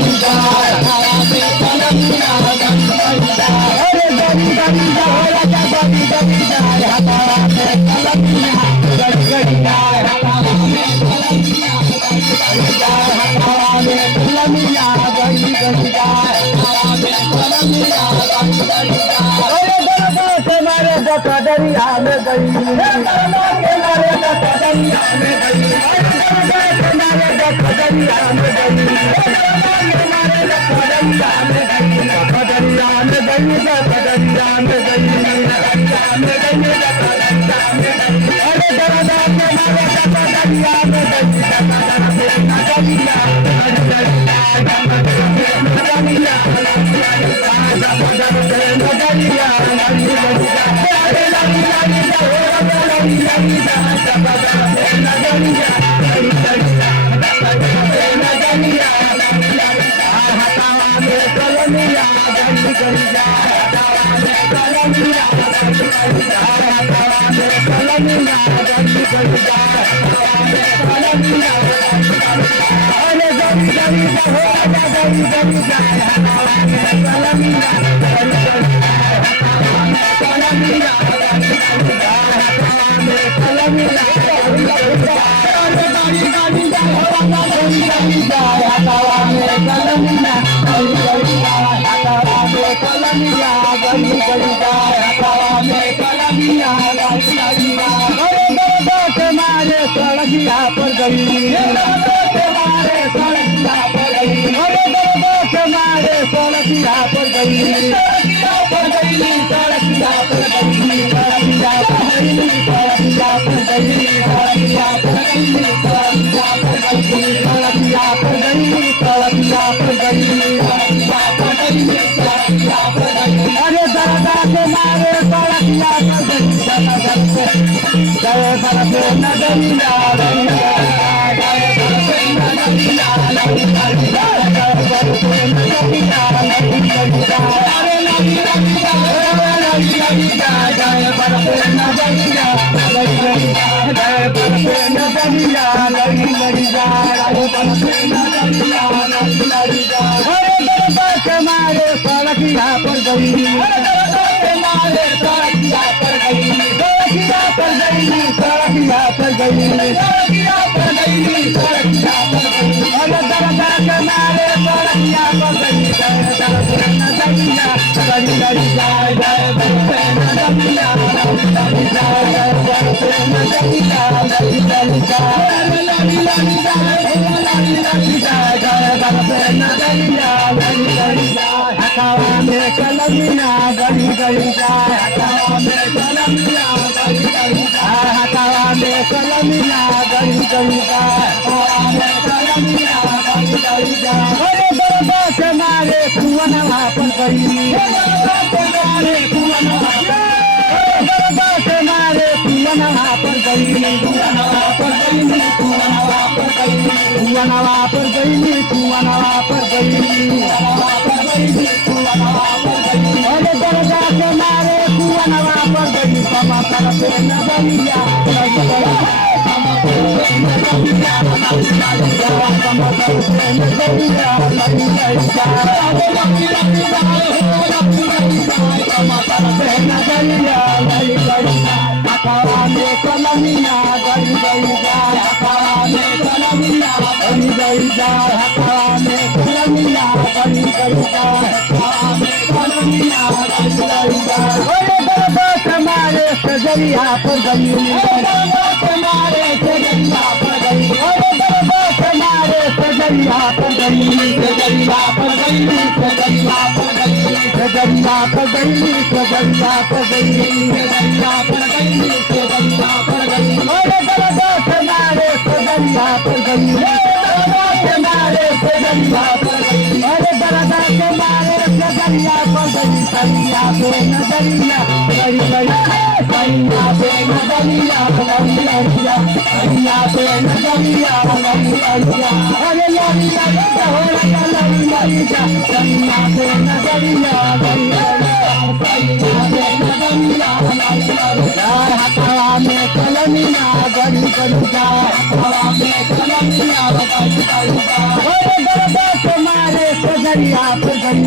गरी जाए हवा में कलमिया गरी गरी जाए अरे गरी गरी जाए राजा गरी गरी जाए हवा में कलमिया गरी गरी जाए हवा में कलमिया गरी गरी जाए हवा में कलमिया गरी गरी जाए हवा में कलमिया गरी गरी जाए अरे दरबार से मारे बता दरिया में गई दरबार से मारे बता दरिया में गई दरबार से मारे बता दरिया में गई दरबार से मारे बता दरिया में गई बता दरिया में गई बता दरिया में गई दरिया में गई बता दरिया में गई अरे दरबार से मारे बता दरिया में गई दरबार से नगरिया नगरिया पर गई मारे सड़किया पर गई अरे दरबार मारे सड़किया पर गई सड़किया पर गई सड़किया पर गई सड़किया पर गई सड़किया पर गई सड़किया पर गई सड़किया पर गई सड़किया पर गई सड़किया पर गई सड़किया पर गई सड़किया पर गई अरे दरबार के मारे सड़किया पर गई जय बरसे नगरिया मारे सड़किया पर गई मारे सड़किया पर गई सड़किया पर गई सड़किया पर गई सड़किया पर गई सड़किया पर गई अरे दरबार के मारे सड़किया पर गई नगरिया गरी गरी जाए जाए बरसे नगरिया गरी जाए जाए बरसे नगरिया गरी गरी जाए लड़ी लड़ी जाए लड़ी लड़ी जाए जाए बरसे नगरिया गरी गरी जाए हवा में कलमिया गरी गरी जाए हवा में कलमिया गरी गरी जाए हवा में कलमिया गरी गरी जाए हवा में कलमिया गरी गरी जाए अरे दरबार से मारे कुआनवा पर गई दरबार से मारे कुआनवा दरबार से मारे कुआनवा पर गई कुआनवा पर गई कुआनवा पर गई कुआनवा पर गई कुआनवा पर गई कुआनवा पर गई कुआनवा पर गई अरे दरबार से मारे कुआनवा पर गई समाचार से नगरिया नगरिया नगरिया हवा में कलमिया गरी गई जाए हवा में कलमिया गरी गई जाए हवा में कलमिया गरी गई जाए हवा में कलमिया गरी गई जाए अरे दरबार से मारे सजरिया पर गई दरबार से मारे सजरिया पर गई अरे दरबार से मारे सजरिया पर गई सजरिया पर गई सजरिया पर गई सजरिया पर गई सजरिया पर गई सजरिया पर गई सजरिया पर गई अरे दरबार से मारे सजरिया पर गई दरबार से मारे सजरिया पर गई अरे दरबार से मारे सजरिया पर गई सैया पे नजरिया गरी गरी सैया पे नजरिया गरी गरिया सैया पे नजरिया गरी गरिया अरे लड़ी लड़ी हो लड़ी लड़ी जा सैया पे नजरिया गरी गरिया सैया पे नजरिया गरी गरिया हवा में कलमिया गरी गरिया हवा में कलमिया गरी गरिया अरे दरबार से मारे नजरिया पर गई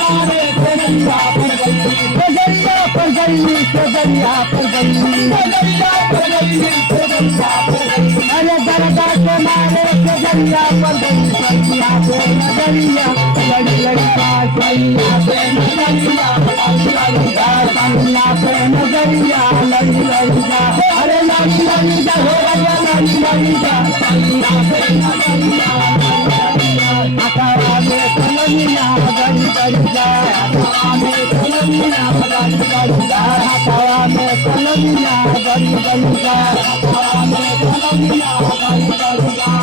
मारे नजरिया पर गई नजरिया पर गई नजरिया पर गई नजरिया पर गई नजरिया पर गई अरे दरगाह के मारे नजरिया पर गई सैया पे नजरिया लड़ी लड़ी का सैया पे नजरिया लड़ी लड़ी का सैया पे नजरिया लड़ी लड़ी का अरे लड़ी लड़ी का हो गया लड़ी लड़ी का सैया पे नजरिया अकारा में कलमिया गड़ी गड़ी जा अकारा में कलमिया गड़ी गड़ी जा अकारा में कलमिया गड़ी गड़ी जा अकारा में कलमिया गड़ी गड़ी जा